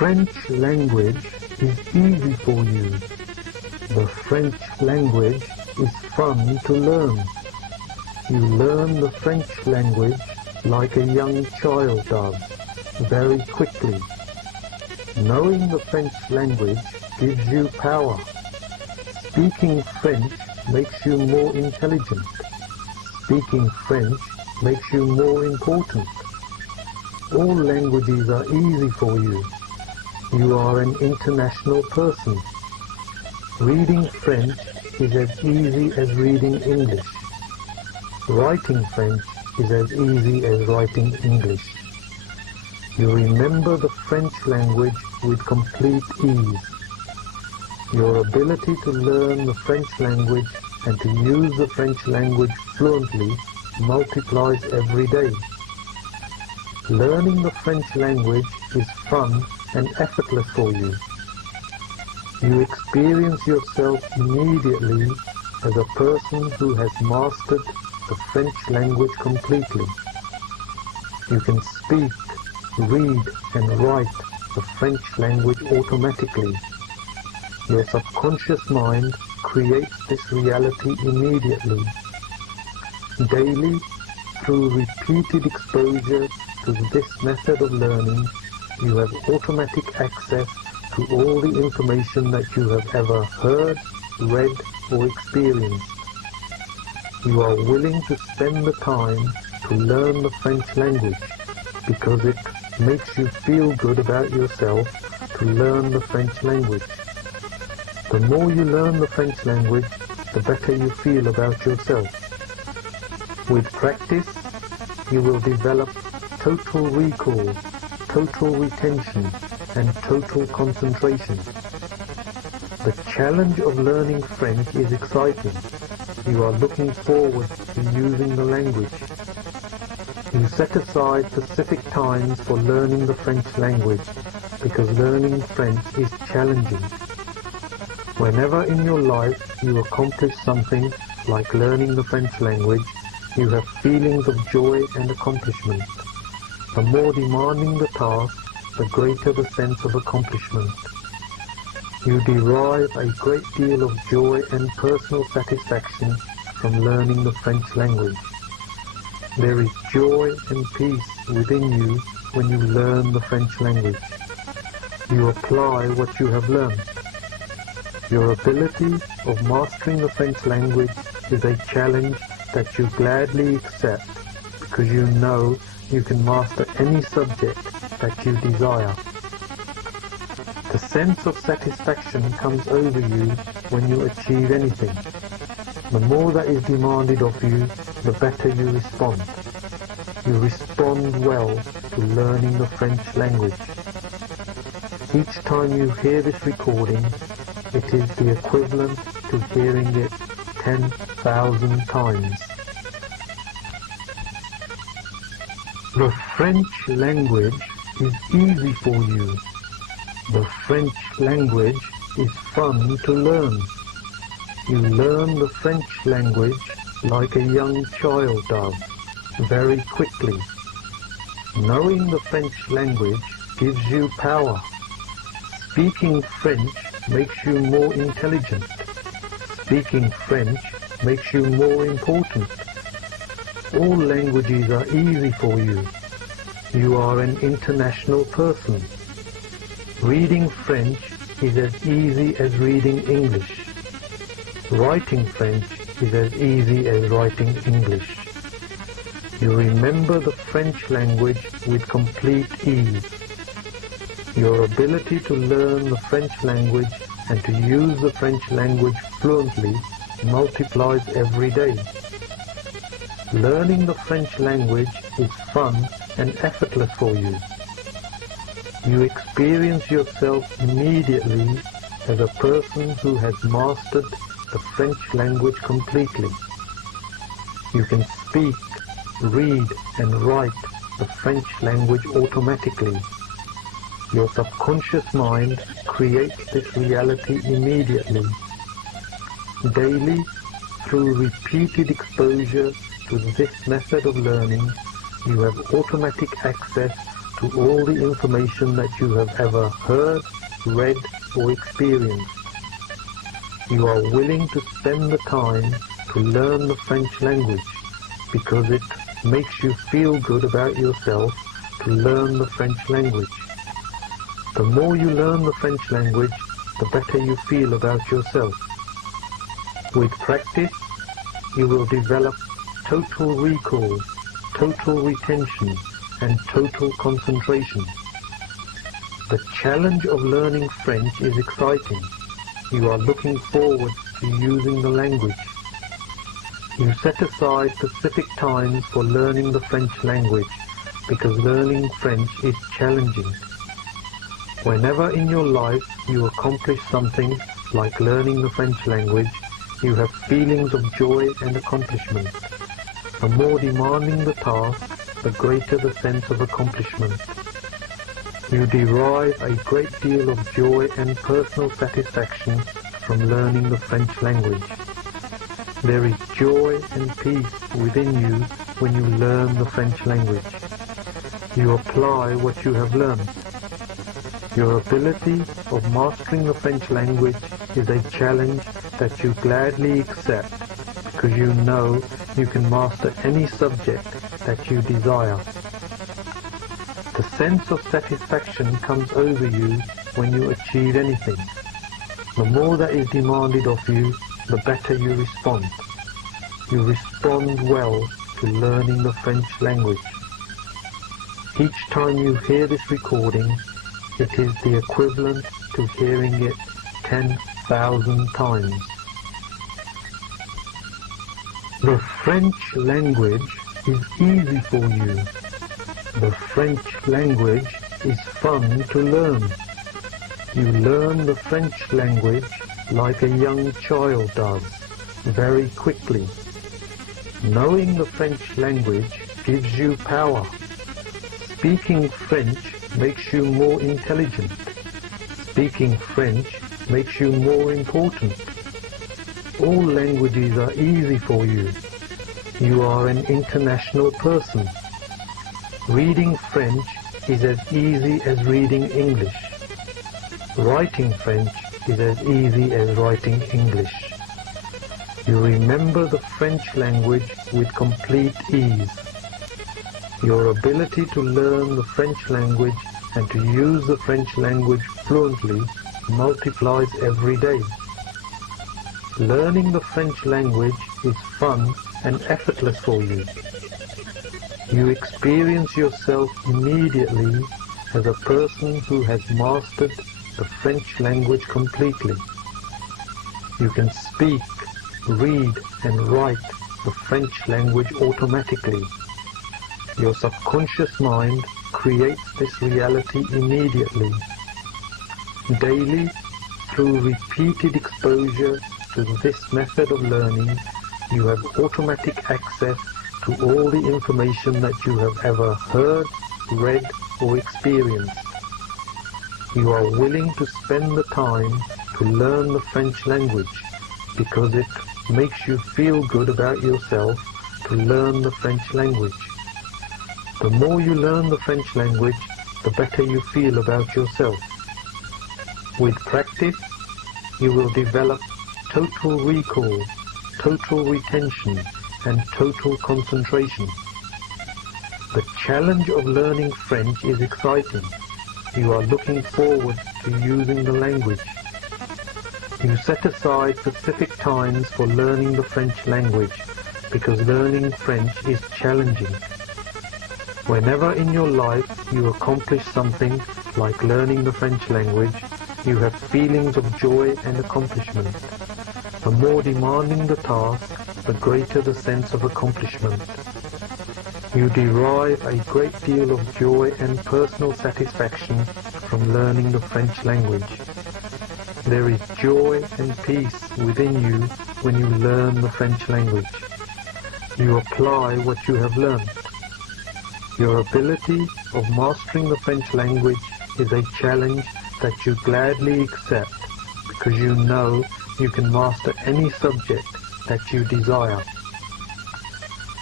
French language is easy for you. The French language is fun to learn. You learn the French language like a young child does, very quickly. Knowing the French language gives you power. Speaking French makes you more intelligent. Speaking French makes you more important. All languages are easy for you. You are an international person. Reading French is as easy as reading English. Writing French is as easy as writing English. You remember the French language with complete ease. Your ability to learn the French language and to use the French language fluently multiplies every day. Learning the French language is fun and effortless for you. You experience yourself immediately as a person who has mastered the French language completely. You can speak, read and write the French language automatically. Your subconscious mind creates this reality immediately. Daily, through repeated exposure to this method of learning, you have automatic access to all the information that you have ever heard, read or experienced. You are willing to spend the time to learn the French language because it makes you feel good about yourself to learn the French language. The more you learn the French language, the better you feel about yourself. With practice, you will develop total recall, total retention, and total concentration. The challenge of learning French is exciting. You are looking forward to using the language. You set aside specific times for learning the French language because learning French is challenging. Whenever in your life you accomplish something like learning the French language, you have feelings of joy and accomplishment. The more demanding the task, the greater the sense of accomplishment. You derive a great deal of joy and personal satisfaction from learning the French language. There is joy and peace within you when you learn the French language. You apply what you have learned. Your ability of mastering the French language is a challenge that you gladly accept because you know you can master any subject that you desire. The sense of satisfaction comes over you when you achieve anything. The more that is demanded of you, the better you respond. You respond well to learning the French language. Each time you hear this recording, it is the equivalent to hearing it 10,000 times. The French language is easy for you. The French language is fun to learn. You learn the French language like a young child does, very quickly. Knowing the French language gives you power. Speaking French makes you more intelligent. Speaking French makes you more important. All languages are easy for you. You are an international person. Reading French is as easy as reading English. Writing French is as easy as writing English. You remember the French language with complete ease. Your ability to learn the French language and to use the French language fluently multiplies every day. Learning the French language is fun and effortless for you. You experience yourself immediately as a person who has mastered the French language completely. You can speak, read and write the French language automatically. Your subconscious mind creates this reality immediately. Daily, through repeated exposure to this method of learning, you have automatic access to all the information that you have ever heard, read, or experienced. You are willing to spend the time to learn the French language because it makes you feel good about yourself to learn the French language. The more you learn the French language, the better you feel about yourself. With practice, you will develop total recall, total retention, and total concentration. The challenge of learning French is exciting. You are looking forward to using the language. You set aside specific times for learning the French language because learning French is challenging. Whenever in your life you accomplish something like learning the French language, you have feelings of joy and accomplishment. The more demanding the task, the greater the sense of accomplishment. You derive a great deal of joy and personal satisfaction from learning the French language. There is joy and peace within you when you learn the French language. You apply what you have learned. Your ability of mastering the French language is a challenge that you gladly accept because you know you can master any subject that you desire. The sense of satisfaction comes over you when you achieve anything. The more that is demanded of you, the better you respond. You respond well to learning the French language. Each time you hear this recording, it is the equivalent to hearing it 10,000 times. The French language is easy for you. The French language is fun to learn. You learn the French language like a young child does, very quickly. Knowing the French language gives you power. Speaking French makes you more intelligent. Speaking French makes you more important. All languages are easy for you. You are an international person. Reading French is as easy as reading English. Writing French is as easy as writing English. You remember the French language with complete ease. Your ability to learn the French language and to use the French language fluently multiplies every day. Learning the French language is fun and effortless for you. You experience yourself immediately as a person who has mastered the French language completely. You can speak, read, and write the French language automatically. Your subconscious mind creates this reality immediately. Daily, through repeated exposure to this method of learning, you have automatic access to all the information that you have ever heard, read, or experienced. You are willing to spend the time to learn the French language because it makes you feel good about yourself to learn the French language. The more you learn the French language, the better you feel about yourself. With practice, you will develop total recall, total retention, and total concentration. The challenge of learning French is exciting. You are looking forward to using the language. You set aside specific times for learning the French language because learning French is challenging. Whenever in your life you accomplish something like learning the French language, you have feelings of joy and accomplishment. The more demanding the task, the greater the sense of accomplishment. You derive a great deal of joy and personal satisfaction from learning the French language. There is joy and peace within you when you learn the French language. You apply what you have learned. Your ability of mastering the French language is a challenge that you gladly accept because you know you can master any subject that you desire.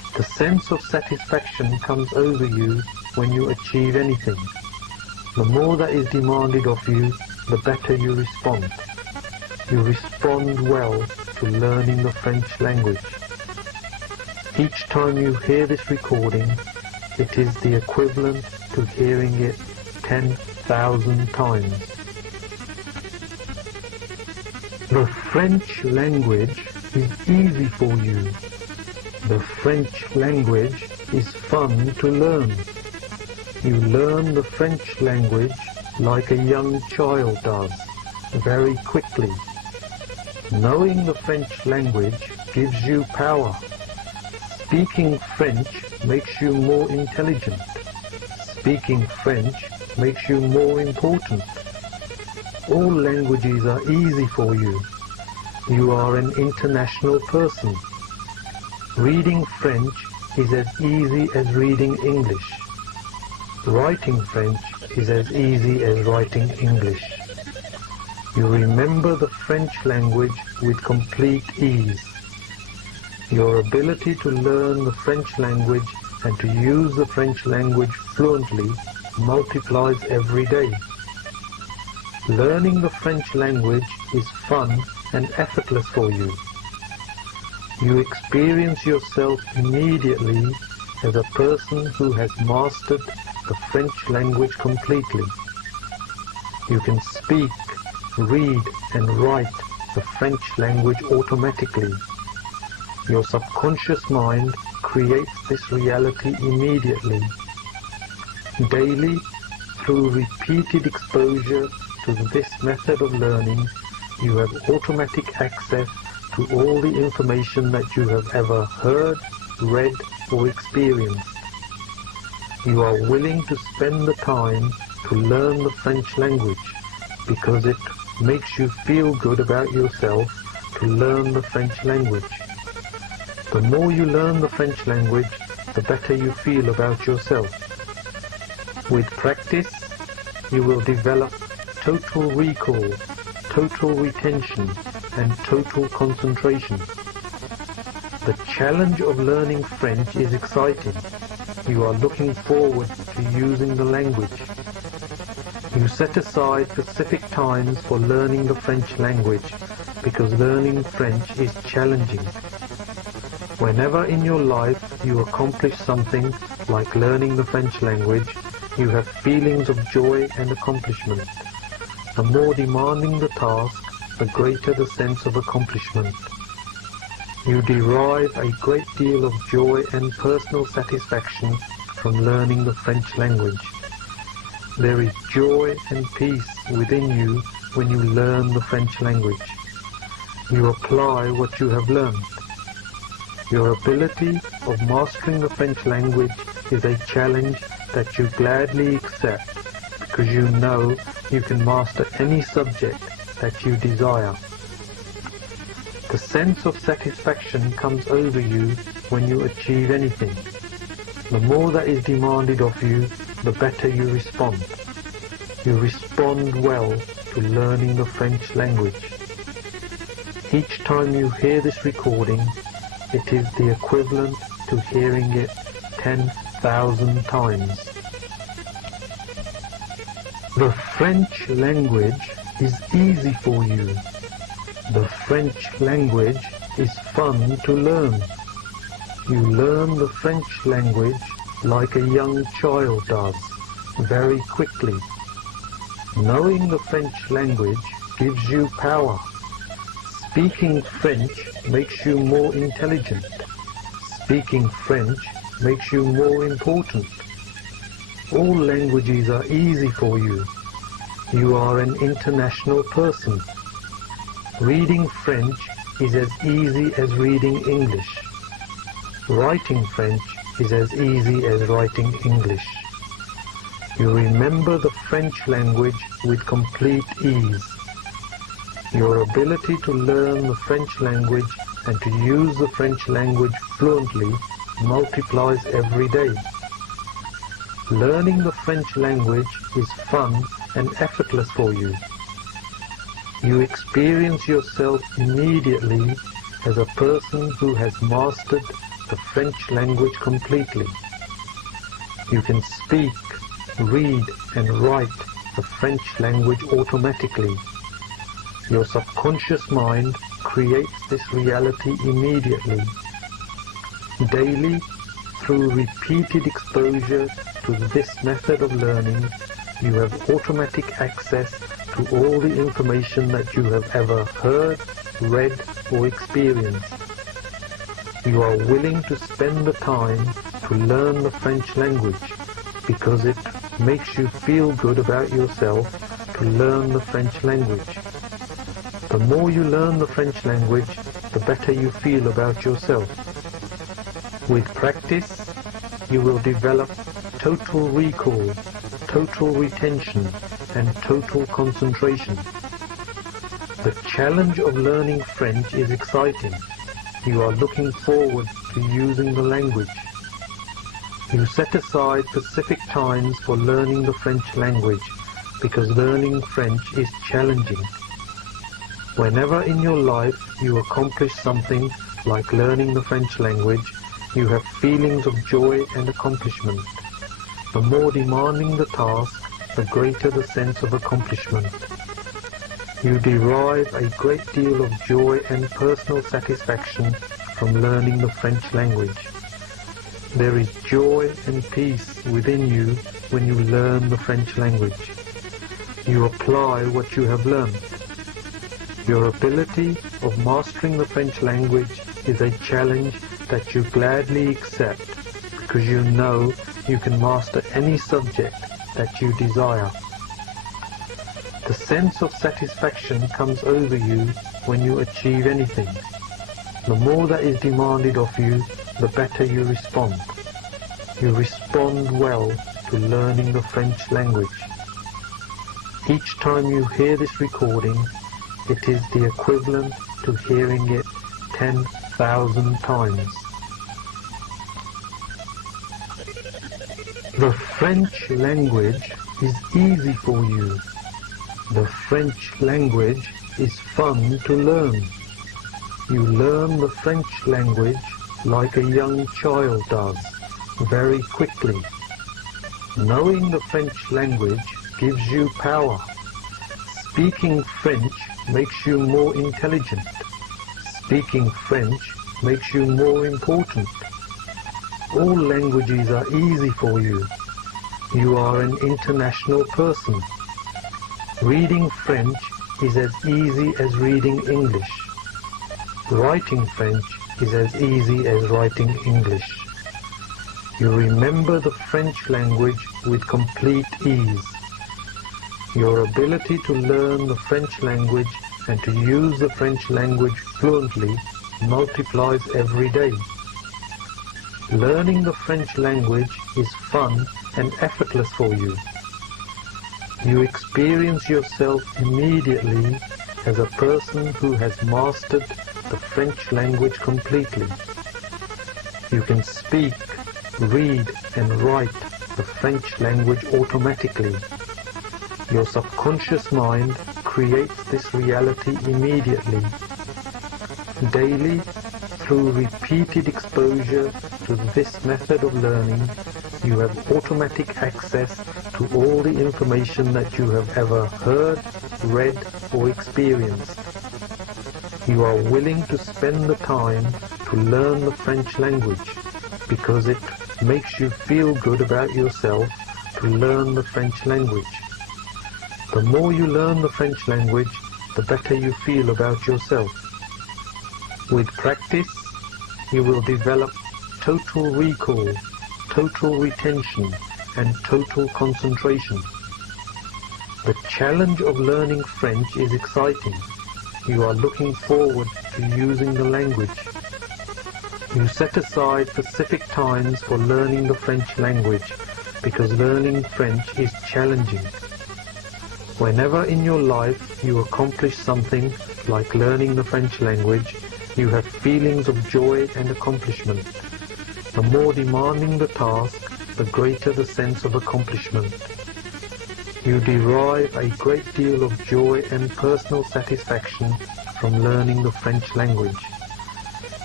The sense of satisfaction comes over you when you achieve anything. The more that is demanded of you, the better you respond. You respond well to learning the French language. Each time you hear this recording, it is the equivalent to hearing it 10,000 times. The French language is easy for you. The French language is fun to learn. You learn the French language like a young child does, very quickly. Knowing the French language gives you power. Speaking French makes you more intelligent. Speaking French makes you more important. All languages are easy for you. You are an international person. Reading French is as easy as reading English. Writing French is as easy as writing English. You remember the French language with complete ease. Your ability to learn the French language and to use the French language fluently multiplies every day. Learning the French language is fun and effortless for you. You experience yourself immediately as a person who has mastered the French language completely. You can speak, read and write the French language automatically. Your subconscious mind creates this reality immediately. Daily, through repeated exposure to this method of learning, you have automatic access to all the information that you have ever heard, read or experienced. You are willing to spend the time to learn the French language because it makes you feel good about yourself to learn the French language. The more you learn the French language, the better you feel about yourself. With practice, you will develop total recall, total retention, and total concentration. The challenge of learning French is exciting. You are looking forward to using the language. You set aside specific times for learning the French language because learning French is challenging. Whenever in your life you accomplish something like learning the French language, you have feelings of joy and accomplishment. The more demanding the task, the greater the sense of accomplishment. You derive a great deal of joy and personal satisfaction from learning the French language. There is joy and peace within you when you learn the French language. You apply what you have learned. Your ability of mastering the French language is a challenge that you gladly accept because you know you can master any subject that you desire. The sense of satisfaction comes over you when you achieve anything. The more that is demanded of you, the better you respond. You respond well to learning the French language. Each time you hear this recording, it is the equivalent to hearing it 10,000 times. The French language is easy for you. The French language is fun to learn. You learn the French language like a young child does, very quickly. Knowing the French language gives you power. Speaking French makes you more intelligent. Speaking French makes you more important. All languages are easy for you. You are an international person. Reading French is as easy as reading English. Writing French is as easy as writing English. You remember the French language with complete ease. Your ability to learn the French language and to use the French language fluently multiplies every day. Learning the French language is fun and effortless for you. You experience yourself immediately as a person who has mastered the French language completely. You can speak, read and write the French language automatically. Your subconscious mind creates this reality immediately. Daily, through repeated exposure to this method of learning, you have automatic access to all the information that you have ever heard, read or experienced. You are willing to spend the time to learn the French language because it makes you feel good about yourself to learn the French language. The more you learn the French language, the better you feel about yourself. With practice, you will develop total recall, total retention, and total concentration. The challenge of learning French is exciting. You are looking forward to using the language. You set aside specific times for learning the French language because learning French is challenging. Whenever in your life you accomplish something like learning the French language, you have feelings of joy and accomplishment. The more demanding the task, the greater the sense of accomplishment. You derive a great deal of joy and personal satisfaction from learning the French language. There is joy and peace within you when you learn the French language. You apply what you have learned. Your ability of mastering the French language is a challenge that you gladly accept because you know you can master any subject that you desire. The sense of satisfaction comes over you when you achieve anything. The more that is demanded of you, the better you respond. You respond well to learning the French language. Each time you hear this recording, it is the equivalent to hearing it 10,000 times. The French language is easy for you. The French language is fun to learn. You learn the French language like a young child does, very quickly. Knowing the French language gives you power. Speaking French makes you more intelligent. Speaking French makes you more important. All languages are easy for you. You are an international person. Reading French is as easy as reading English. Writing French is as easy as writing English. You remember the French language with complete ease. Your ability to learn the French language and to use the French language fluently multiplies every day. Learning the French language is fun and effortless for you. You experience yourself immediately as a person who has mastered the French language completely. You can speak, read and write the French language automatically. Your subconscious mind creates this reality immediately. Daily, through repeated exposure to this method of learning, you have automatic access to all the information that you have ever heard, read or experienced. You are willing to spend the time to learn the French language because it makes you feel good about yourself to learn the French language. The more you learn the French language, the better you feel about yourself. With practice, you will develop total recall, total retention, and total concentration. The challenge of learning French is exciting. You are looking forward to using the language. You set aside specific times for learning the French language because learning French is challenging. Whenever in your life you accomplish something like learning the French language, you have feelings of joy and accomplishment. The more demanding the task, the greater the sense of accomplishment. You derive a great deal of joy and personal satisfaction from learning the French language.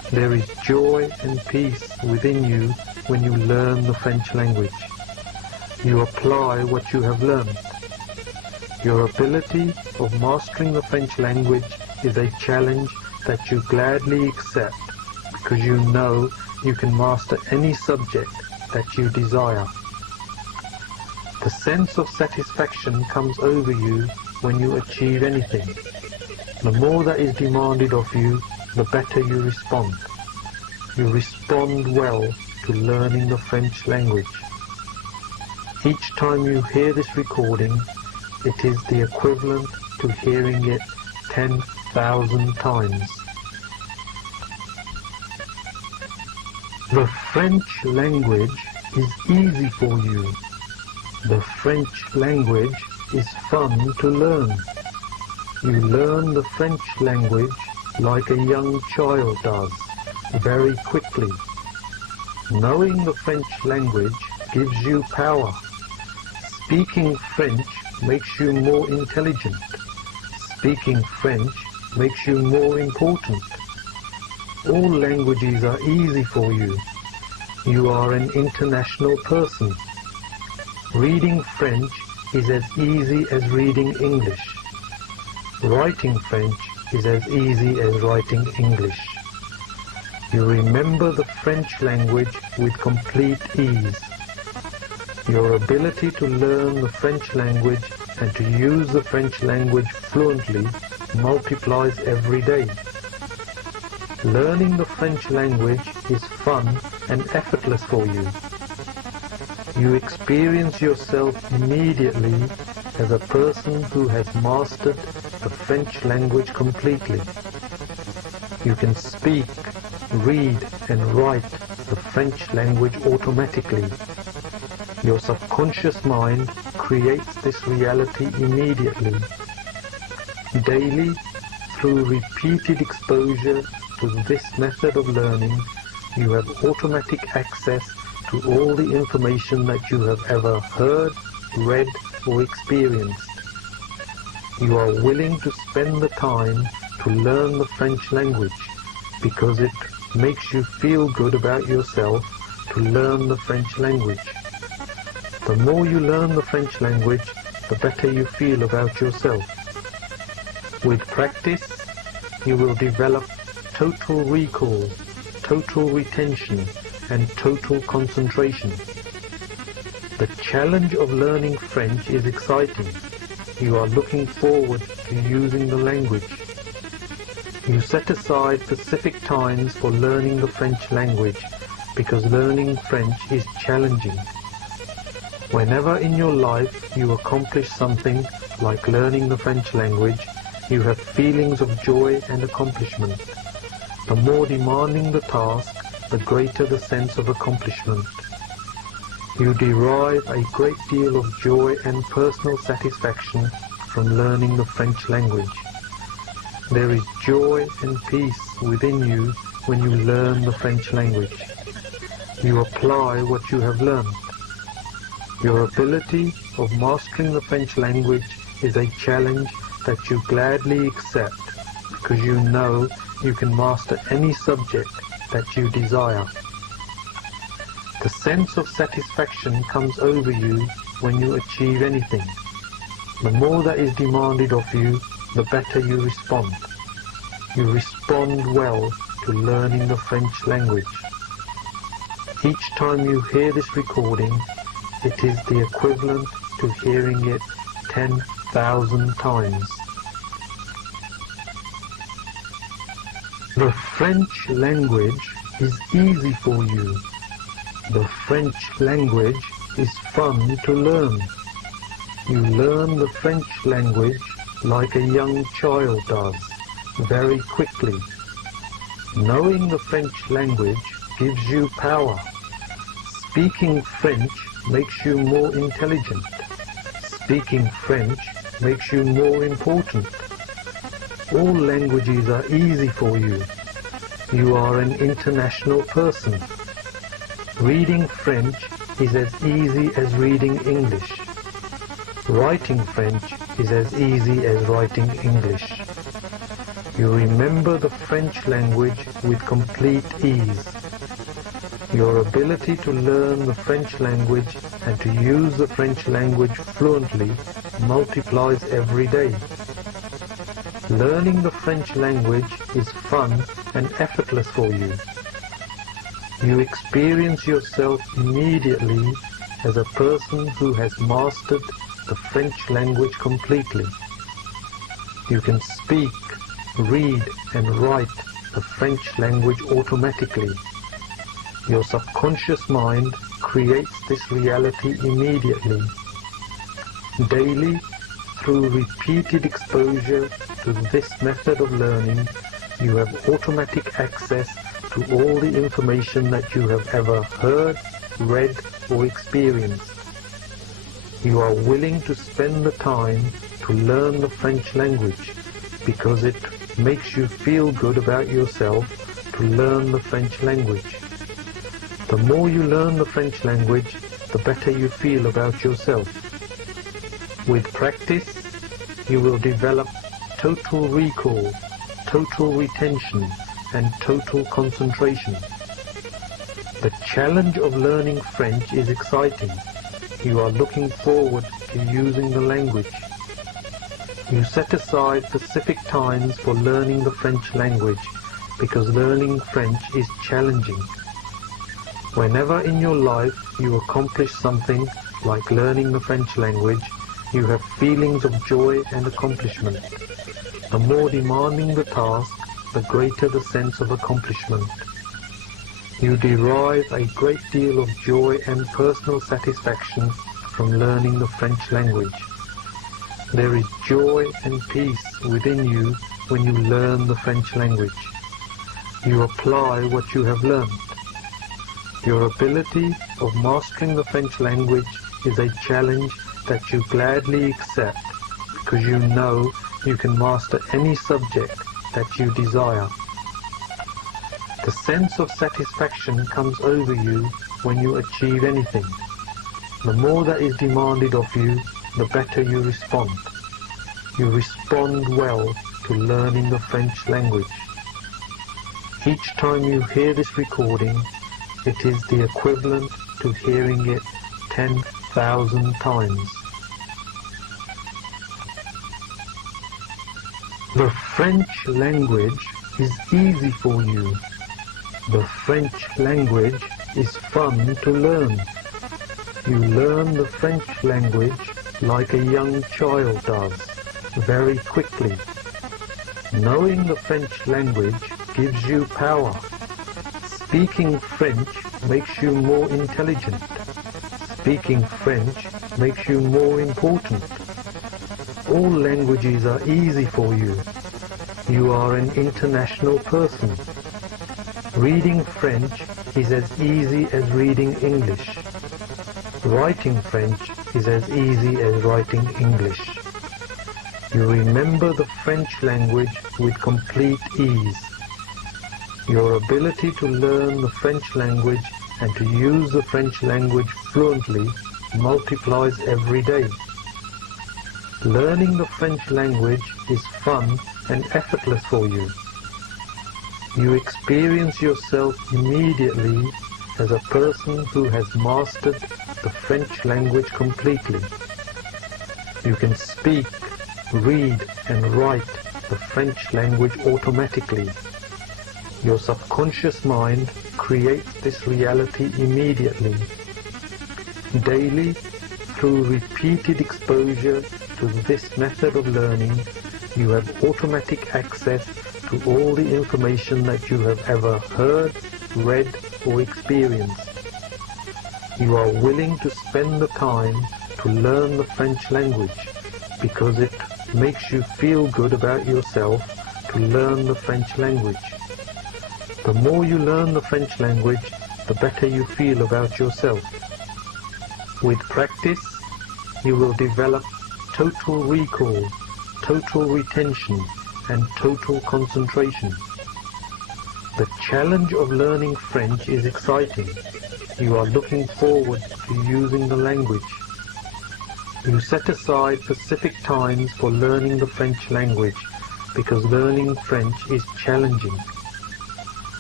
There is joy and peace within you when you learn the French language. You apply what you have learned. Your ability of mastering the French language is a challenge that you gladly accept because you know you can master any subject that you desire. The sense of satisfaction comes over you when you achieve anything. The more that is demanded of you, the better you respond. You respond well to learning the French language. Each time you hear this recording, it is the equivalent to hearing it 10,000 times. The French language is easy for you. The French language is fun to learn. You learn the French language like a young child does, very quickly. Knowing the French language gives you power. Speaking French makes you more intelligent. Speaking French makes you more important. All languages are easy for you. You are an international person. Reading French is as easy as reading English. Writing French is as easy as writing English. You remember the French language with complete ease. Your ability to learn the French language and to use the French language fluently multiplies every day. Learning the French language is fun and effortless for you. You experience yourself immediately as a person who has mastered the French language completely. You can speak, read and write the French language automatically. Your subconscious mind creates this reality immediately. Daily, through repeated exposure to this method of learning, you have automatic access to all the information that you have ever heard, read or experienced. You are willing to spend the time to learn the French language because it makes you feel good about yourself to learn the French language. The more you learn the French language, the better you feel about yourself. With practice, you will develop total recall, total retention, and total concentration. The challenge of learning French is exciting. You are looking forward to using the language. You set aside specific times for learning the French language because learning French is challenging. Whenever in your life you accomplish something like learning the French language, you have feelings of joy and accomplishment. The more demanding the task, the greater the sense of accomplishment. You derive a great deal of joy and personal satisfaction from learning the French language. There is joy and peace within you when you learn the French language. You apply what you have learned. Your ability of mastering the French language is a challenge that you gladly accept because you know you can master any subject that you desire. The sense of satisfaction comes over you when you achieve anything. The more that is demanded of you, the better you respond. You respond well to learning the French language. Each time you hear this recording, it is the equivalent to hearing it 10,000 times. The French language is easy for you. The French language is fun to learn. You learn the French language like a young child does, very quickly. Knowing the French language gives you power. Speaking French makes you more intelligent. Speaking French makes you more important. All languages are easy for you. You are an international person. Reading French is as easy as reading English. Writing French is as easy as writing English. You remember the French language with complete ease. Your ability to learn the French language and to use the French language fluently multiplies every day. Learning the French language is fun and effortless for you. You experience yourself immediately as a person who has mastered the French language completely. You can speak, read and write the French language automatically. Your subconscious mind creates this reality immediately. Daily, through repeated exposure to this method of learning, you have automatic access to all the information that you have ever heard, read or experienced. You are willing to spend the time to learn the French language because it makes you feel good about yourself to learn the French language. The more you learn the French language, the better you feel about yourself. With practice, you will develop total recall, total retention, and total concentration. The challenge of learning French is exciting. You are looking forward to using the language. You set aside specific times for learning the French language because learning French is challenging. Whenever in your life you accomplish something like learning the French language, you have feelings of joy and accomplishment. The more demanding the task, the greater the sense of accomplishment. You derive a great deal of joy and personal satisfaction from learning the French language. There is joy and peace within you when you learn the French language. You apply what you have learned. Your ability of mastering the French language is a challenge that you gladly accept because you know you can master any subject that you desire. The sense of satisfaction comes over you when you achieve anything. The more that is demanded of you, the better you respond. You respond well to learning the French language. Each time you hear this recording, it is the equivalent to hearing it 10,000 times. The French language is easy for you. The French language is fun to learn. You learn the French language like a young child does, very quickly. Knowing the French language gives you power. Speaking French makes you more intelligent. Speaking French makes you more important. All languages are easy for you. You are an international person. Reading French is as easy as reading English. Writing French is as easy as writing English. You remember the French language with complete ease. Your ability to learn the French language and to use the French language fluently multiplies every day. Learning the French language is fun and effortless for you. You experience yourself immediately as a person who has mastered the French language completely. You can speak, read and write the French language automatically. Your subconscious mind creates this reality immediately. Daily, through repeated exposure to this method of learning, you have automatic access to all the information that you have ever heard, read or experienced. You are willing to spend the time to learn the French language because it makes you feel good about yourself to learn the French language. The more you learn the French language, the better you feel about yourself. With practice, you will develop total recall, total retention, and total concentration. The challenge of learning French is exciting. You are looking forward to using the language. You set aside specific times for learning the French language because learning French is challenging.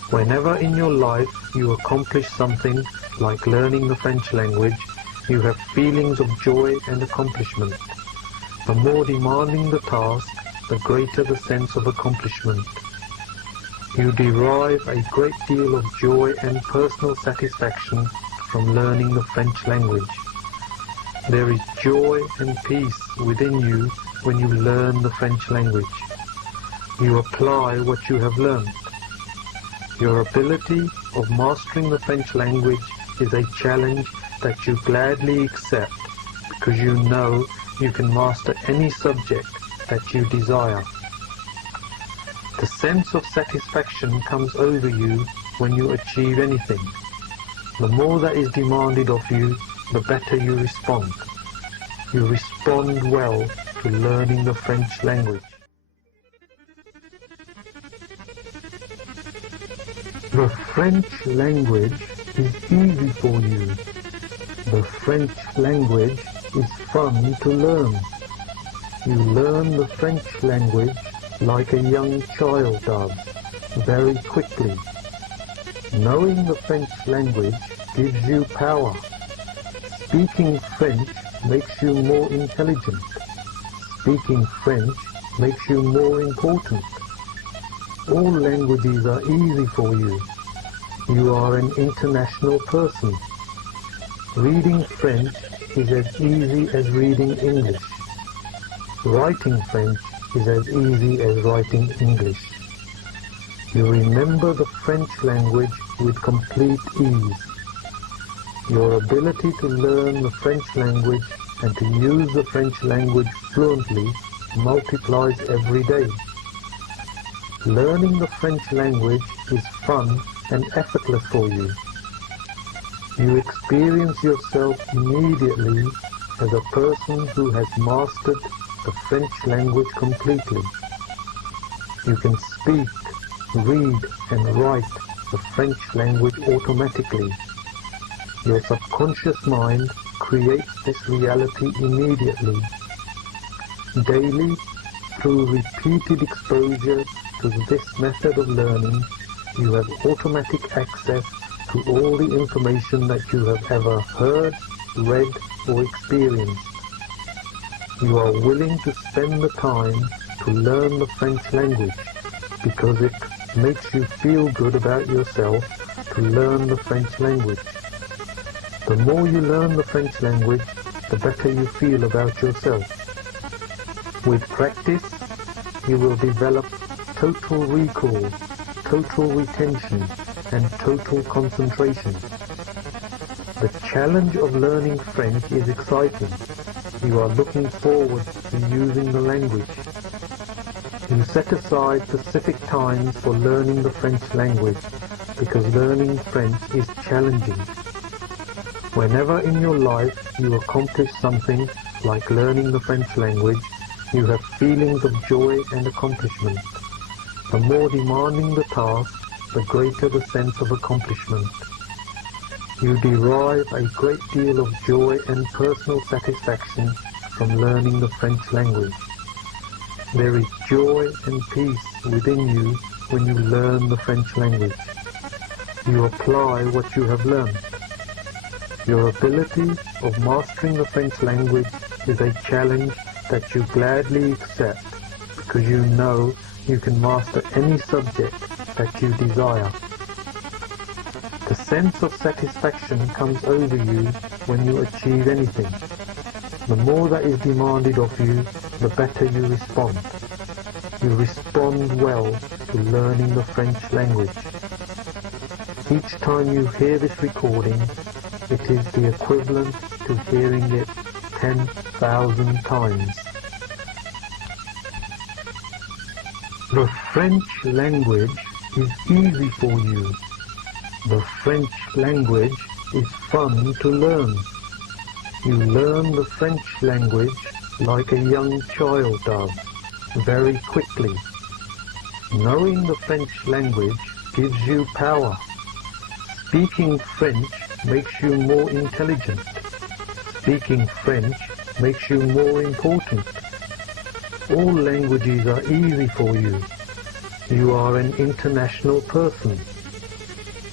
Whenever in your life you accomplish something like learning the French language, you have feelings of joy and accomplishment. The more demanding the task, the greater the sense of accomplishment. You derive a great deal of joy and personal satisfaction from learning the French language. There is joy and peace within you when you learn the French language. You apply what you have learned. Your ability of mastering the French language is a challenge that you gladly accept because you know you can master any subject that you desire. The sense of satisfaction comes over you when you achieve anything. The more that is demanded of you, the better you respond. You respond well to learning the French language. The French language is easy for you. The French language is fun to learn. You learn the French language like a young child does, very quickly. Knowing the French language gives you power. Speaking French makes you more intelligent. Speaking French makes you more important. All languages are easy for you. You are an international person. Reading French is as easy as reading English. Writing French is as easy as writing English. You remember the French language with complete ease. Your ability to learn the French language and to use the French language fluently multiplies every day. Learning the French language is fun and effortless for you. You experience yourself immediately as a person who has mastered the French language completely. You can speak, read and write the French language automatically. Your subconscious mind creates this reality immediately. Daily, through repeated exposure to this method of learning, you have automatic access to all the information that you have ever heard, read or experienced. You are willing to spend the time to learn the French language because it makes you feel good about yourself to learn the French language. The more you learn the French language, the better you feel about yourself. With practice, you will develop total recall, total retention, and total concentration. The challenge of learning French is exciting. You are looking forward to using the language. You set aside specific times for learning the French language because learning French is challenging. Whenever in your life you accomplish something like learning the French language, you have feelings of joy and accomplishment. The more demanding the task, the greater the sense of accomplishment. You derive a great deal of joy and personal satisfaction from learning the French language. There is joy and peace within you when you learn the French language. You apply what you have learned. Your ability of mastering the French language is a challenge that you gladly accept because you know you can master any subject that you desire. The sense of satisfaction comes over you when you achieve anything. The more that is demanded of you, the better you respond. You respond well to learning the French language. Each time you hear this recording, it is the equivalent to hearing it 10,000 times. The French language is easy for you. The French language is fun to learn. You learn the French language like a young child does, very quickly. Knowing the French language gives you power. Speaking French makes you more intelligent. Speaking French makes you more important. All languages are easy for you. You are an international person.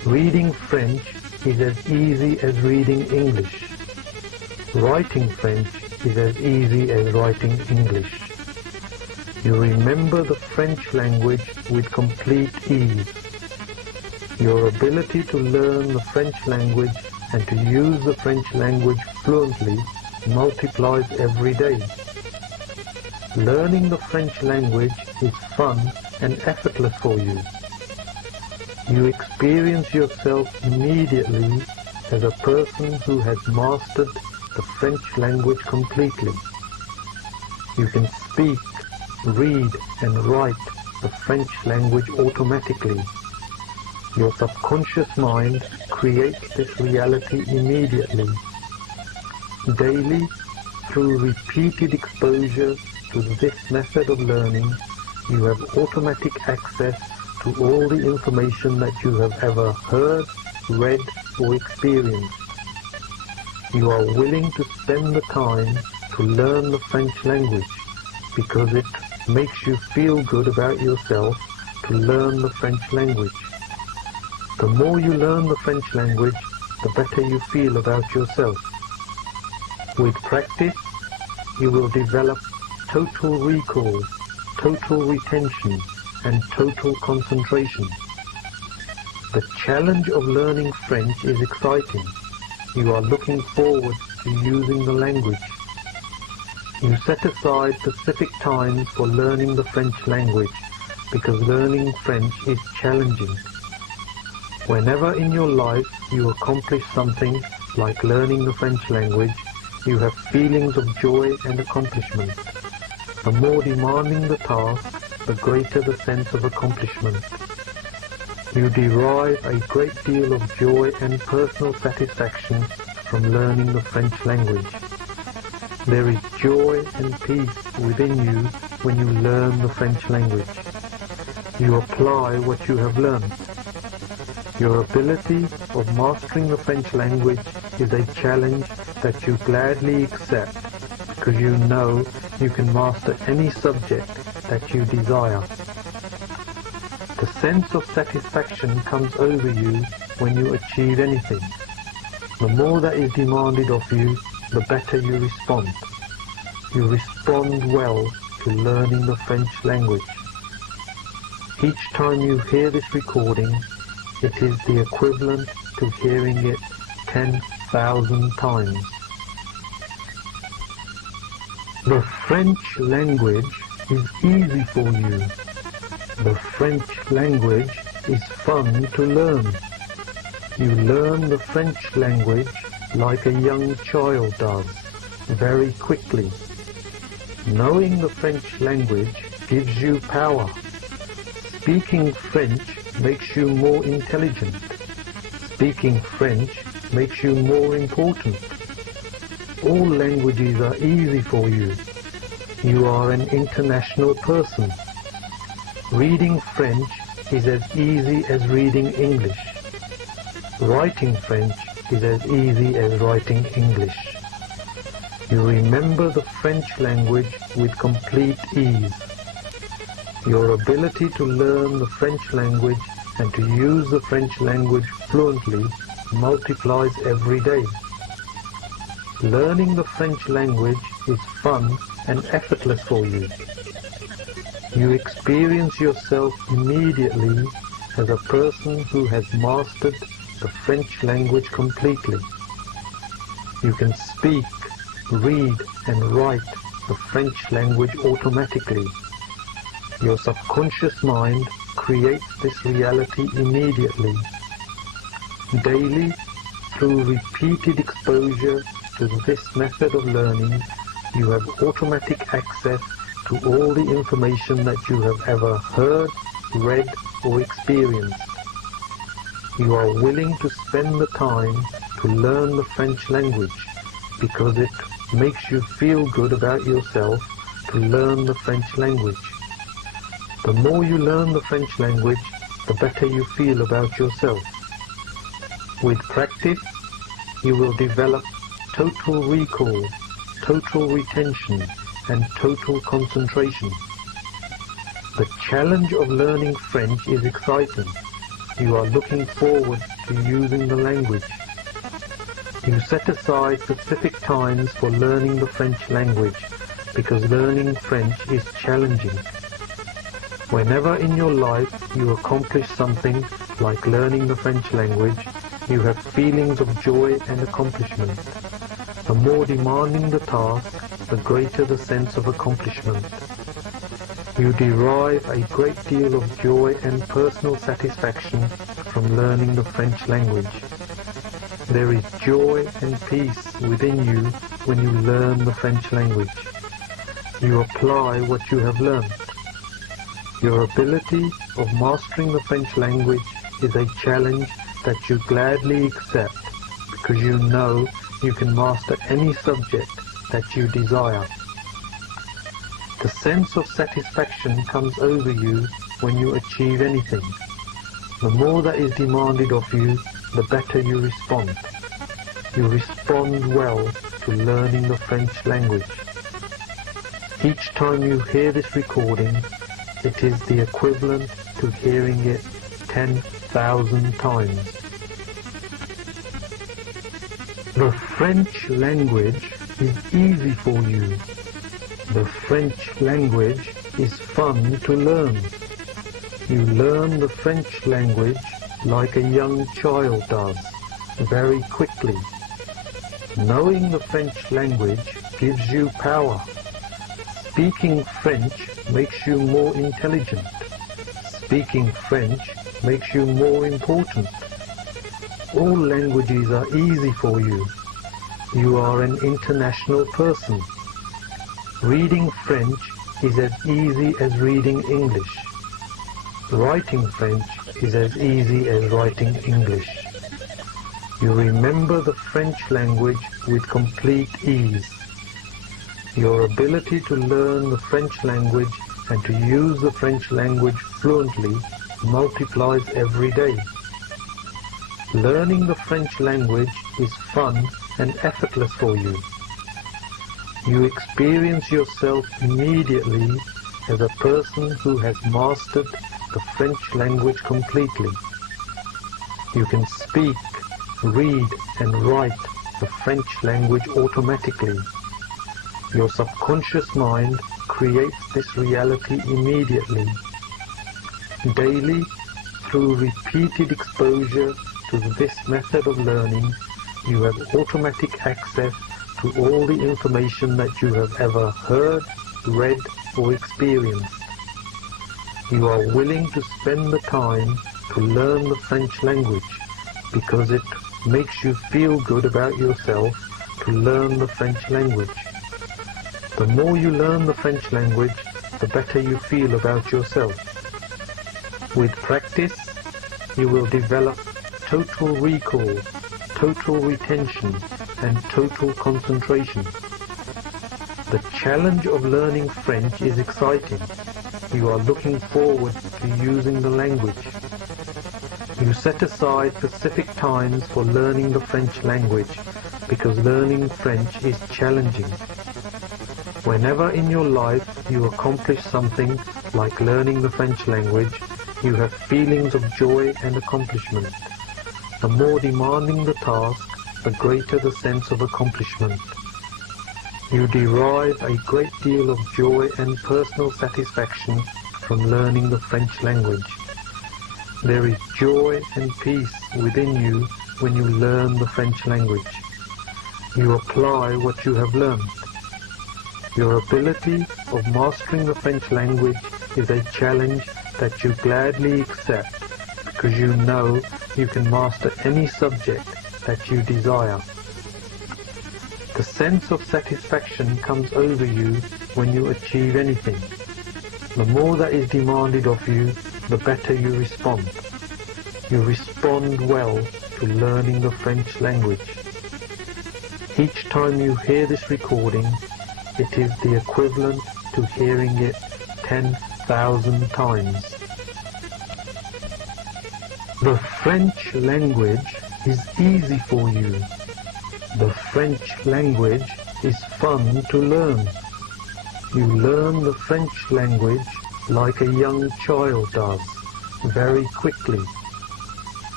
Reading French is as easy as reading English. Writing French is as easy as writing English. You remember the French language with complete ease. Your ability to learn the French language and to use the French language fluently multiplies every day. Learning the French language is fun and effortless for you. You experience yourself immediately as a person who has mastered the French language completely. You can speak, read and write the French language automatically. Your subconscious mind creates this reality immediately. Daily, through repeated exposure to this method of learning, you have automatic access to all the information that you have ever heard, read or experienced. You are willing to spend the time to learn the French language because it makes you feel good about yourself to learn the French language. The more you learn the French language, the better you feel about yourself. With practice, you will develop total recall, total retention, and total concentration. The challenge of learning French is exciting. You are looking forward to using the language. You set aside specific times for learning the French language because learning French is challenging. Whenever in your life you accomplish something like learning the French language, you have feelings of joy and accomplishment. The more demanding the task, the greater the sense of accomplishment. You derive a great deal of joy and personal satisfaction from learning the French language. There is joy and peace within you when you learn the French language. You apply what you have learned. Your ability of mastering the French language is a challenge that you gladly accept because you know you can master any subject that you desire. The sense of satisfaction comes over you when you achieve anything. The more that is demanded of you, the better you respond. You respond well to learning the French language. Each time you hear this recording, it is the equivalent to hearing it 10,000 times. The French language is easy for you. The French language is fun to learn. You learn the French language like a young child does, very quickly. Knowing the French language gives you power. Speaking French makes you more intelligent. Speaking French makes you more important. All languages are easy for you. You are an international person. Reading French is as easy as reading English. Writing French is as easy as writing English. You remember the French language with complete ease. Your ability to learn the French language and to use the French language fluently multiplies every day. Learning the French language is fun and effortless for you. You experience yourself immediately as a person who has mastered the French language completely. You can speak, read and write the French language automatically. Your subconscious mind creates this reality immediately. Daily, through repeated exposure to this method of learning, you have automatic access to all the information that you have ever heard, read or experienced. You are willing to spend the time to learn the French language because it makes you feel good about yourself to learn the French language. The more you learn the French language, the better you feel about yourself. With practice, you will develop total recall, total retention, and total concentration. The challenge of learning French is exciting. You are looking forward to using the language. You set aside specific times for learning the French language because learning French is challenging. Whenever in your life you accomplish something like learning the French language, you have feelings of joy and accomplishment. The more demanding the task, the greater the sense of accomplishment. You derive a great deal of joy and personal satisfaction from learning the French language. There is joy and peace within you when you learn the French language. You apply what you have learned. Your ability of mastering the French language is a challenge that you gladly accept because you know you can master any subject that you desire. The sense of satisfaction comes over you when you achieve anything. The more that is demanded of you, the better you respond. You respond well to learning the French language. Each time you hear this recording, it is the equivalent to hearing it 10,000 times. The French language is easy for you. The French language is fun to learn. You learn the French language like a young child does, very quickly. Knowing the French language gives you power. Speaking French makes you more intelligent. Speaking French makes you more important. All languages are easy for you. You are an international person. Reading French is as easy as reading English. Writing French is as easy as writing English. You remember the French language with complete ease. Your ability to learn the French language and to use the French language fluently multiplies every day. Learning the French language is fun and effortless for you. You experience yourself immediately as a person who has mastered the French language completely. You can speak, read and write the French language automatically. Your subconscious mind creates this reality immediately. Daily, through repeated exposure to this method of learning, you have automatic access to all the information that you have ever heard, read or experienced. You are willing to spend the time to learn the French language because it makes you feel good about yourself to learn the French language. The more you learn the French language, the better you feel about yourself. With practice, you will develop total recall, total retention, and total concentration. The challenge of learning French is exciting. You are looking forward to using the language. You set aside specific times for learning the French language because learning French is challenging. Whenever in your life you accomplish something like learning the French language, you have feelings of joy and accomplishment. The more demanding the task, the greater the sense of accomplishment. You derive a great deal of joy and personal satisfaction from learning the French language. There is joy and peace within you when you learn the French language. You apply what you have learned. Your ability of mastering the French language is a challenge that you gladly accept because you know you can master any subject that you desire. The sense of satisfaction comes over you when you achieve anything. The more that is demanded of you, the better you respond. You respond well to learning the French language. Each time you hear this recording, it is the equivalent to hearing it 10,000 times. The French language is easy for you. The French language is fun to learn. You learn the French language like a young child does, very quickly.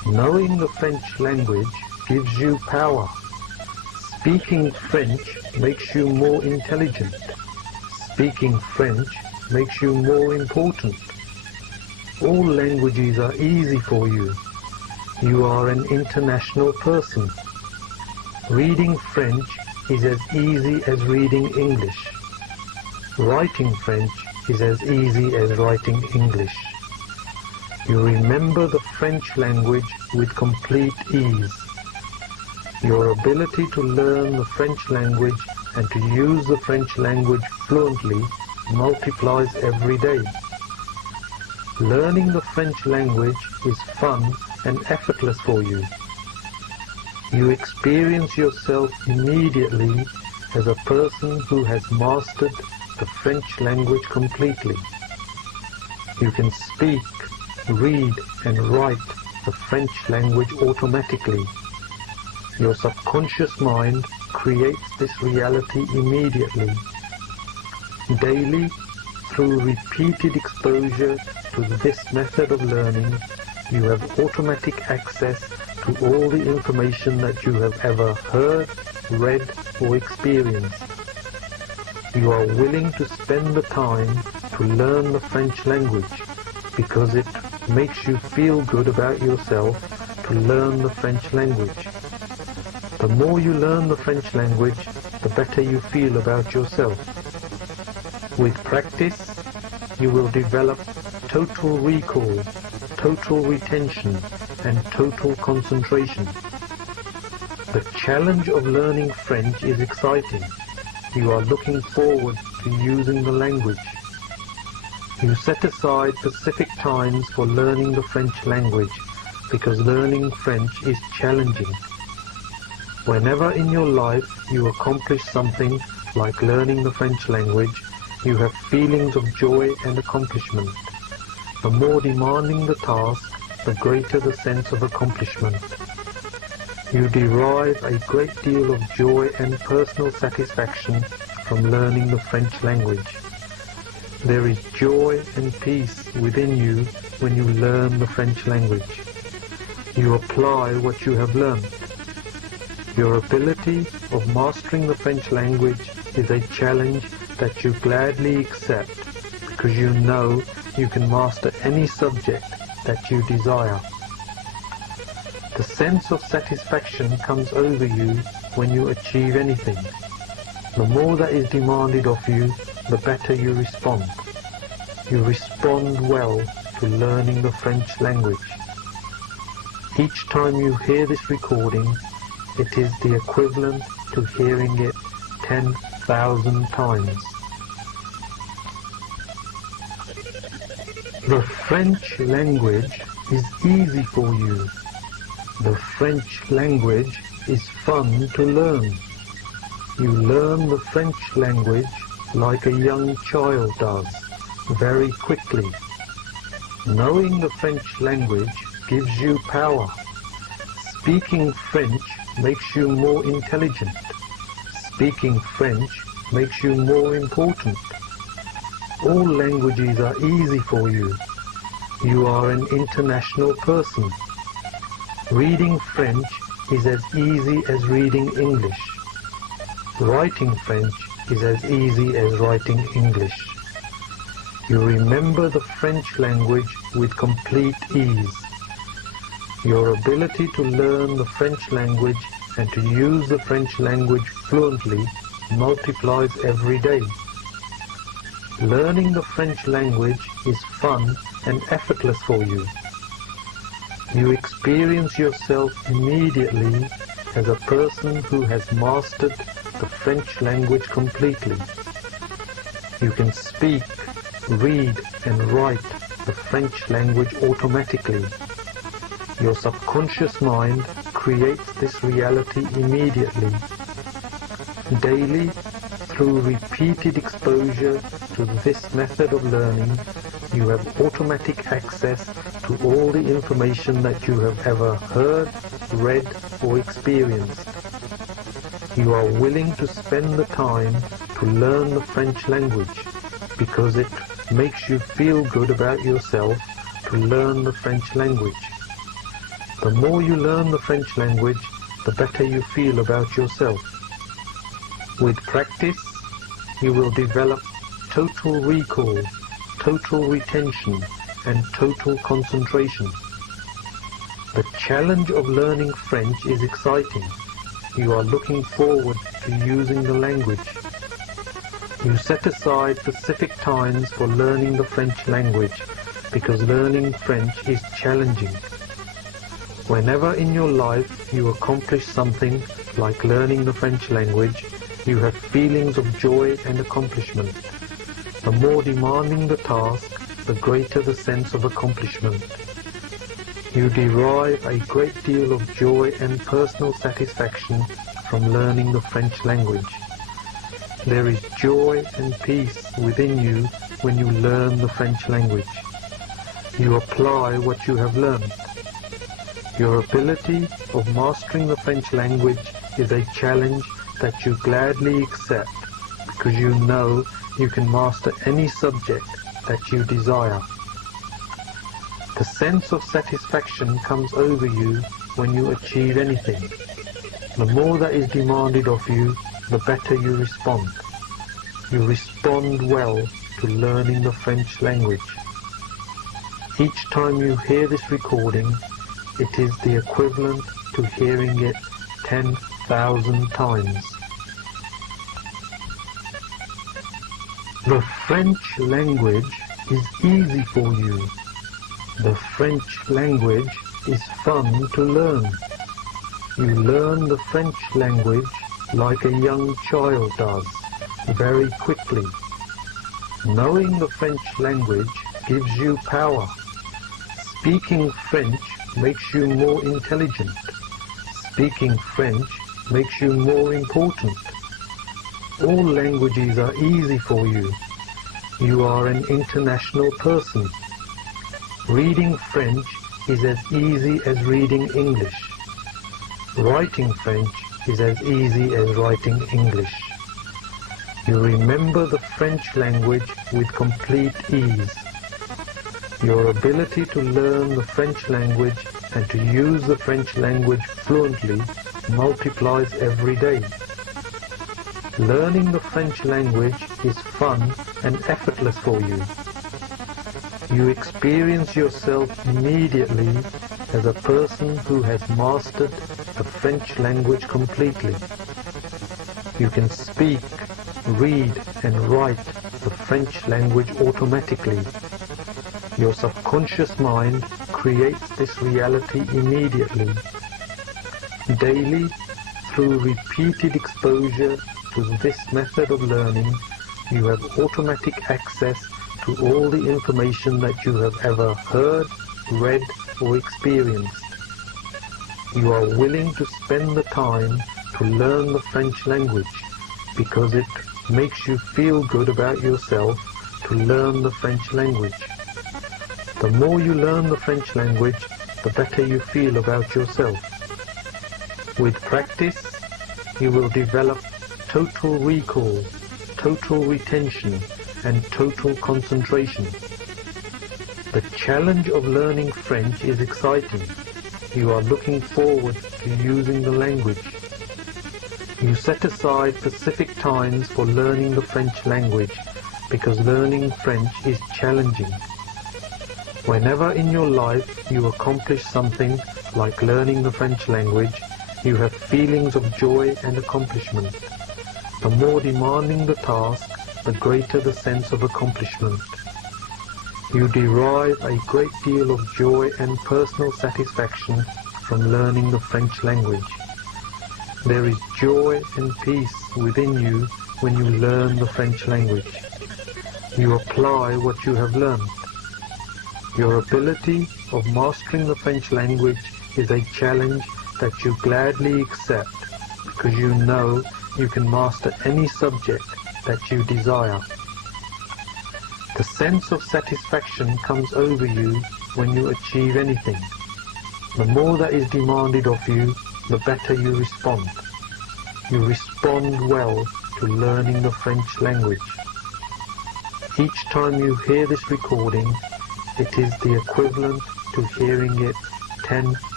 Knowing the French language gives you power. Speaking French makes you more intelligent. Speaking French makes you more important. All languages are easy for you. You are an international person. Reading French is as easy as reading English. Writing French is as easy as writing English. You remember the French language with complete ease. Your ability to learn the French language and to use the French language fluently multiplies every day. Learning the French language is fun and effortless for you. You experience yourself immediately as a person who has mastered the French language completely. You can speak, read and write the French language automatically. Your subconscious mind creates this reality immediately. Daily, through repeated exposure to this method of learning, you have automatic access to all the information that you have ever heard, read or experienced. You are willing to spend the time to learn the French language because it makes you feel good about yourself to learn the French language. The more you learn the French language, the better you feel about yourself. With practice, you will develop total recall, total retention, and total concentration. The challenge of learning French is exciting. You are looking forward to using the language. You set aside specific times for learning the French language because learning French is challenging. Whenever in your life you accomplish something like learning the French language, you have feelings of joy and accomplishment. The more demanding the task, the greater the sense of accomplishment. You derive a great deal of joy and personal satisfaction from learning the French language. There is joy and peace within you when you learn the French language. You apply what you have learned. Your ability of mastering the French language is a challenge that you gladly accept because you know you can master any subject that you desire. The sense of satisfaction comes over you when you achieve anything. The more that is demanded of you, the better you respond. You respond well to learning the French language. Each time you hear this recording, it is the equivalent to hearing it 10,000 times. The French language is easy for you. The French language is fun to learn. You learn the French language like a young child does, very quickly. Knowing the French language gives you power. Speaking French makes you more intelligent. Speaking French makes you more important. All languages are easy for you. You are an international person. Reading French is as easy as reading English. Writing French is as easy as writing English. You remember the French language with complete ease. Your ability to learn the French language and to use the French language fluently multiplies every day. Learning the French language is fun and effortless for you. You experience yourself immediately as a person who has mastered the French language completely. You can speak, read and write the French language automatically. Your subconscious mind creates this reality immediately. Daily, through repeated exposure to this method of learning, you have automatic access to all the information that you have ever heard, read or experienced. You are willing to spend the time to learn the French language because it makes you feel good about yourself to learn the French language. The more you learn the French language, the better you feel about yourself. With practice, you will develop total recall, total retention, and total concentration. The challenge of learning French is exciting. You are looking forward to using the language. You set aside specific times for learning the French language because learning French is challenging. Whenever in your life you accomplish something like learning the French language, you have feelings of joy and accomplishment. The more demanding the task, the greater the sense of accomplishment. You derive a great deal of joy and personal satisfaction from learning the French language. There is joy and peace within you when you learn the French language. You apply what you have learned. Your ability of mastering the French language is a challenge that you gladly accept because you know you can master any subject that you desire. The sense of satisfaction comes over you when you achieve anything. The more that is demanded of you, the better you respond. You respond well to learning the French language. Each time you hear this recording, it is the equivalent to hearing it 10,000 times. The French language is easy for you. The French language is fun to learn. You learn the French language like a young child does, very quickly. Knowing the French language gives you power. Speaking French makes you more intelligent. Speaking French makes you more important. All languages are easy for you. You are an international person. Reading French is as easy as reading English. Writing French is as easy as writing English. You remember the French language with complete ease. Your ability to learn the French language and to use the French language fluently multiplies every day. Learning the French language is fun and effortless for you. You experience yourself immediately as a person who has mastered the French language completely. You can speak, read and write the French language automatically. Your subconscious mind creates this reality immediately. Daily, through repeated exposure to this method of learning, you have automatic access to all the information that you have ever heard, read or experienced. You are willing to spend the time to learn the French language because it makes you feel good about yourself to learn the French language. The more you learn the French language, the better you feel about yourself. With practice, you will develop total recall, total retention, and total concentration. The challenge of learning French is exciting. You are looking forward to using the language. You set aside specific times for learning the French language because learning French is challenging. Whenever in your life you accomplish something like learning the French language, you have feelings of joy and accomplishment. The more demanding the task, the greater the sense of accomplishment. You derive a great deal of joy and personal satisfaction from learning the French language. There is joy and peace within you when you learn the French language. You apply what you have learned. Your ability of mastering the French language is a challenge that you gladly accept because you know you can master any subject that you desire. The sense of satisfaction comes over you when you achieve anything. The more that is demanded of you, the better you respond. You respond well to learning the French language. Each time you hear this recording, it is the equivalent to hearing it 10,000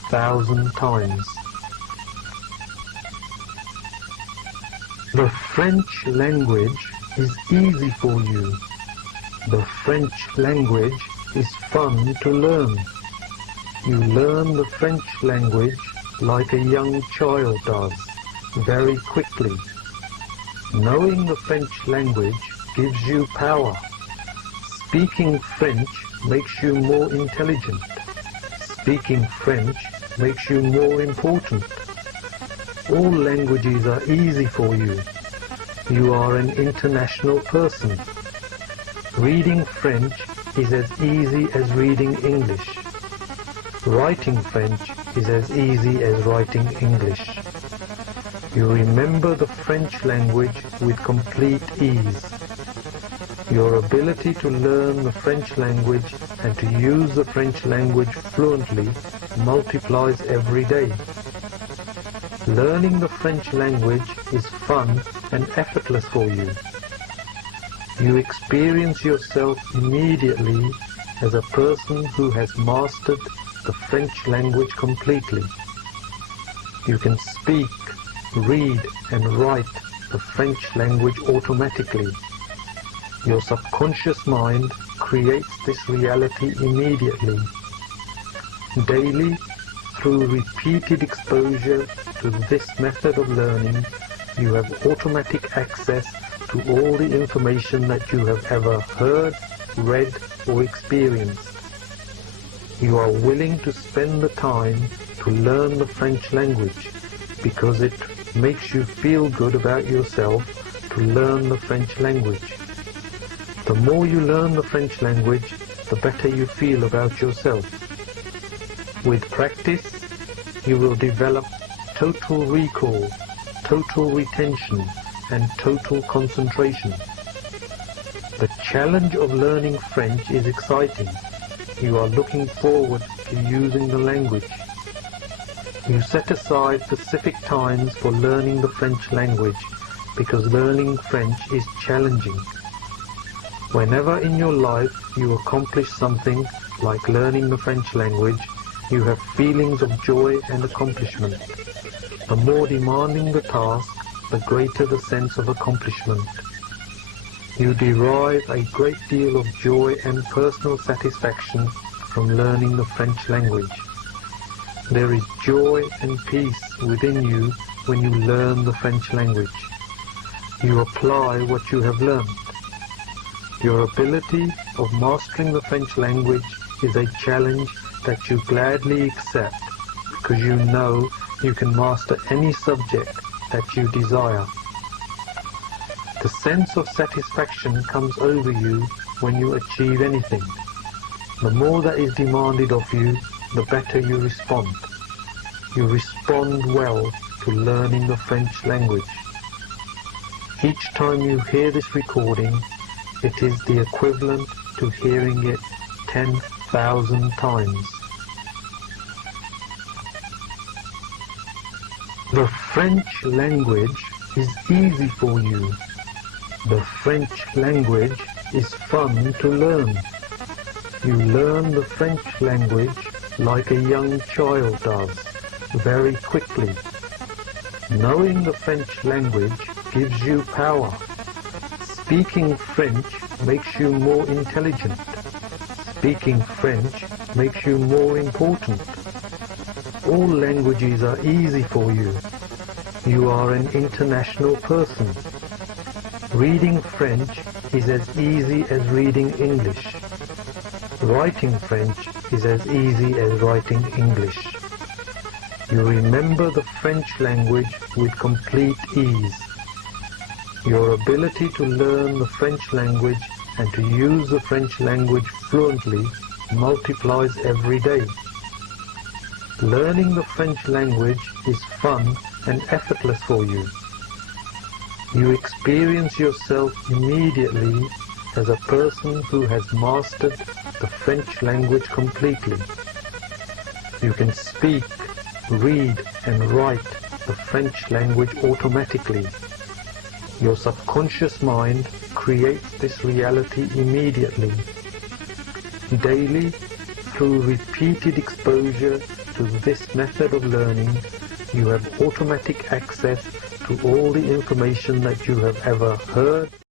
10,000 times. The French language is easy for you. The French language is fun to learn. You learn the French language like a young child does, very quickly. Knowing the French language gives you power. Speaking French makes you more intelligent. Speaking French makes you more important. All languages are easy for you. You are an international person. Reading French is as easy as reading English. Writing French is as easy as writing English. You remember the French language with complete ease. Your ability to learn the French language and to use the French language fluently multiplies every day. Learning the French language is fun and effortless for you. You experience yourself immediately as a person who has mastered the French language completely. You can speak, read and write the French language automatically. Your subconscious mind creates this reality immediately. Daily, through repeated exposure to this method of learning, you have automatic access to all the information that you have ever heard, read or experienced. You are willing to spend the time to learn the French language because it makes you feel good about yourself to learn the French language. The more you learn the French language, the better you feel about yourself. With practice, you will develop total recall, total retention, and total concentration. The challenge of learning French is exciting. You are looking forward to using the language. You set aside specific times for learning the French language because learning French is challenging. Whenever in your life you accomplish something like learning the French language, you have feelings of joy and accomplishment. The more demanding the task, the greater the sense of accomplishment. You derive a great deal of joy and personal satisfaction from learning the French language. There is joy and peace within you when you learn the French language. You apply what you have learned. Your ability of mastering the French language is a challenge that you gladly accept because you know you can master any subject that you desire. The sense of satisfaction comes over you when you achieve anything. The more that is demanded of you, the better you respond. You respond well to learning the French language. Each time you hear this recording, it is the equivalent to hearing it 10,000 times. The French language is easy for you. The French language is fun to learn. You learn the French language like a young child does, very quickly. Knowing the French language gives you power. Speaking French makes you more intelligent. Speaking French makes you more important. All languages are easy for you. You are an international person. Reading French is as easy as reading English. Writing French is as easy as writing English. You remember the French language with complete ease. Your ability to learn the French language and to use the French language fluently multiplies every day. Learning the French language is fun and effortless for you. You experience yourself immediately as a person who has mastered the French language completely. You can speak, read and write the French language automatically. Your subconscious mind creates this reality immediately. Daily, through repeated exposure to this method of learning, you have automatic access to all the information that you have ever heard,